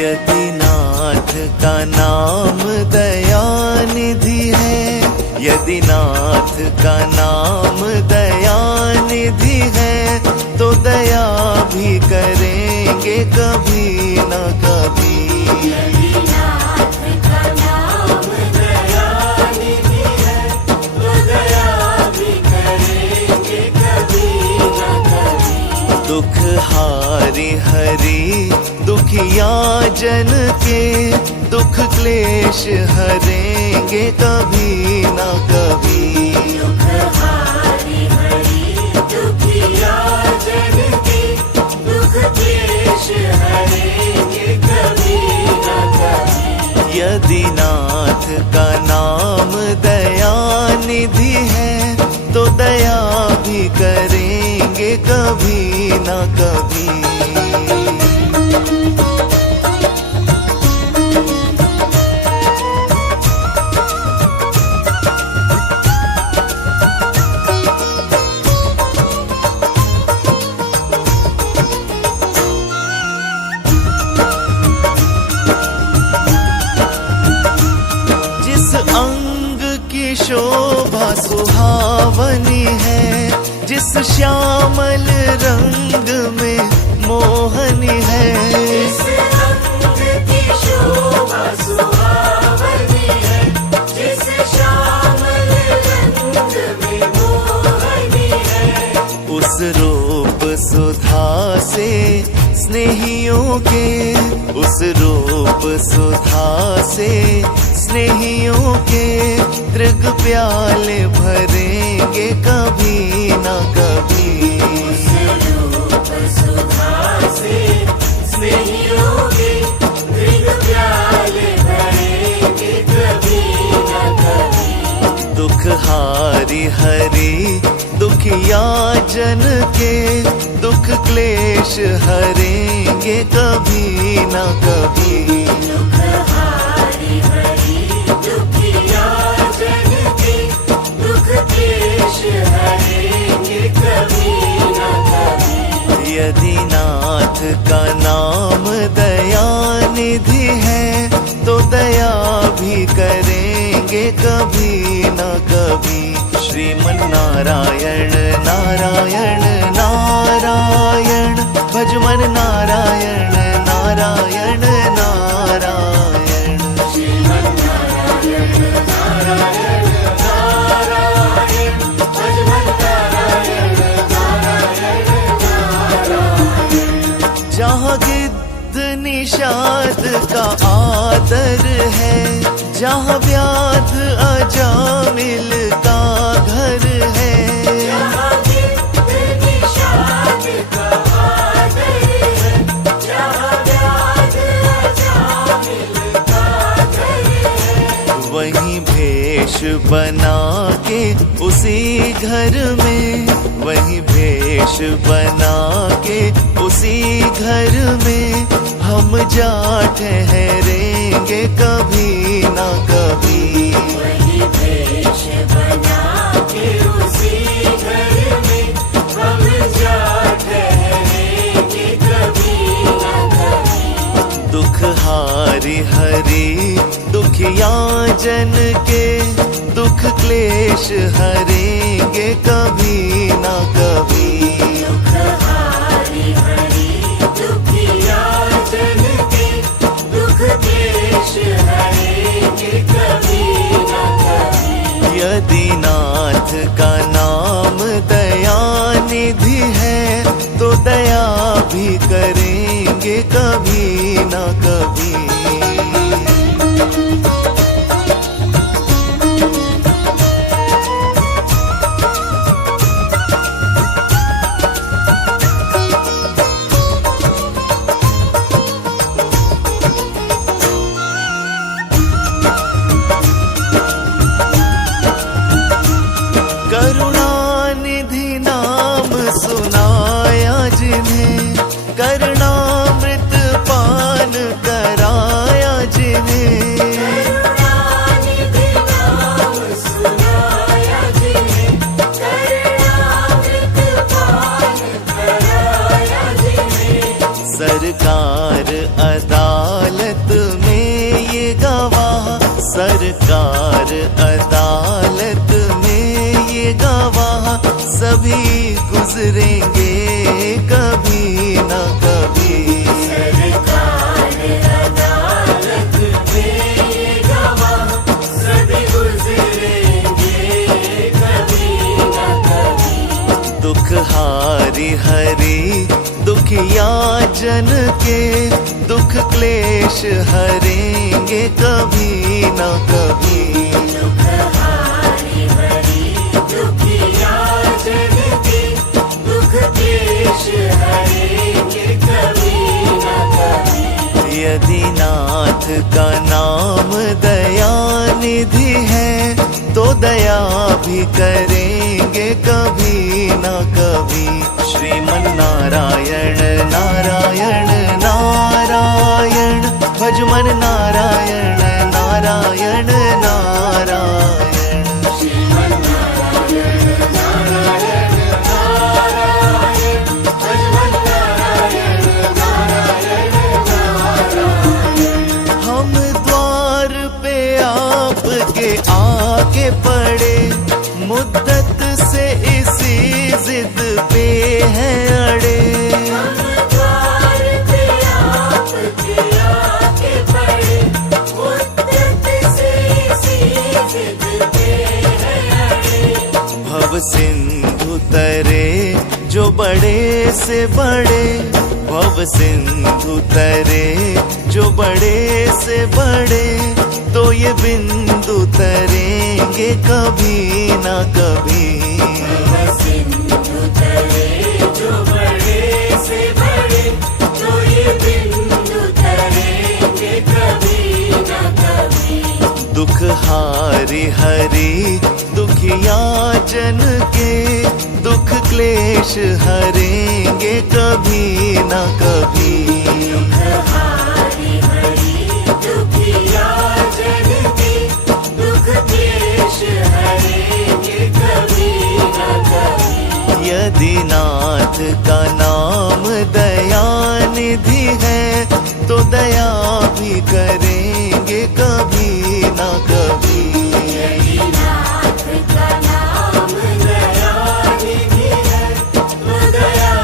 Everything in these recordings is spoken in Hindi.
यदि नाथ का नाम दयानिधि है, यदि नाथ का नाम दयानिधि है, तो दया भी करेंगे कभी न कभी। यदि नाथ का नाम दयानिधि है, तो दया भी करेंगे कभी न कभी। दुख हारी हरि दुखिया जन के, दुख क्लेश हरेंगे कभी न कभी। दुख हारी हरि दुखिया जन के, दुख क्लेश हरेंगे कभी न कभी। यदि नाथ का नाम दयानिधि है, तो दया भी करेंगे कभी न कभी। अंग की शोभा सुहावनी है, जिस श्यामल रंग में मोहनी है। जिस अंग की शोभा सुहावनी है, जिस श्यामल रंग में मोहनी है। उस रूप सुधा से स्नेहियों के, उस रूप सुधा से स्नेहियों के, तृग प्याले भरेंगे कभी न कभी। उस रूप सुधा से स्नेहियों के, तृग प्याले भरेंगे कभी न कभी। दुख हारी हरि दुखिया जन के, दुख क्लेश हरेंगे कभी न कभी। दुख हारी हरि दुखिया जन के, दुख क्लेश हरेंगे कभी न कभी। यदि नाथ का नाम दयानिधि है, तो दया भी करेंगे कभी न कभी। श्रीमन्नारायण नारायण नारायण, भज मन नारायण नारायण नारायण। श्रीमन्नारायण नारायण नारायण, भज मन नारायण नारायण नारायण। जहाँ गिद्ध निषाद का आदर है, जहाँ व्याध अजामिल का घर है। जहाँ गिद्ध निषाद का आदर है, जहाँ व्याध अजामिल का घर है। वहीं भेष बना के उसी घर में, वहीं भेष बना के उसी घर में, हम जा ठहरेंगे कभी न कभी। वही भेष बना के उसी घर में, हम जा ठहरेंगे कभी न कभी। दुख हारी हरि दुखिया जन के, दुख क्लेश हरेंगे कभी न कभी। दुख हारी हरि दुखिया जन के, दुख क्लेश हरेंगे कभी न कभी। यदि नाथ का नाम दयानिधि है, तो दया भी करेंगे कभी न कभी। करुणानिधि नाम सुनाया जिन्हें, करणामृत पान कराया जिन्हें। करुणानिधि नाम सुनाया जिन्हें, करणामृत पान कराया जिन्हें। सरकार अदालत सरकार अदालत में ये गवाह सभी गुजरेंगे कभी न कभी। सरकार अदालत में ये गवाह सभी गुजरेंगे कभी न कभी। दुख हारी हरी दुखिया जन के दुख क्लेश हरेंगे कभी न कभी। दुख हारी हरी दुखिया जन के दुख क्लेश हरेंगे कभी न कभी। यदि नाथ का नाम दया निधि है तो दया भी करेंगे कभी न कभी। श्रीमन नारायण नारायण नारायण भज मन नारायण नारायण नारायण। श्रीमन नारायण नारायण नारायण भज मन नारायण नारायण नारायण। हम द्वार पे आपके आके पड़े मुद्दत से इसी जिद पे है अड़े। हम द्वार पे आपके आके पड़े मुद्दत से इसी जिद पे है अड़े। भव सिंधु तरे जो बड़े से बड़े, भव सिंधु तरे जो बड़े से बड़े, तो ये बिंदु तरेंगे कभी ना कभी। सिंधु तरे जो बड़े से बड़े, तो ये बिंदु तरेंगे कभी न कभी। दुख हारी हरी दुखिया जन के दुख क्लेश हरेंगे कभी ना कभी। दुख हारी हरी दुखिया जन के दुख क्लेश हरेंगे कभी न कभी। यदि नाथ का नाम दया निधि है तो दया भी करेंगे कभी ना कभी। यदि नाथ का नाम दया निधि है, तो दया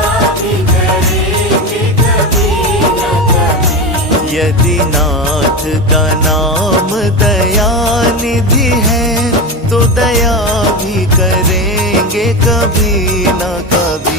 भी करेंगे कभी न कभी। यदि नाथ का नाम दया निधि है तो दया भी करेंगे कभी ना कभी।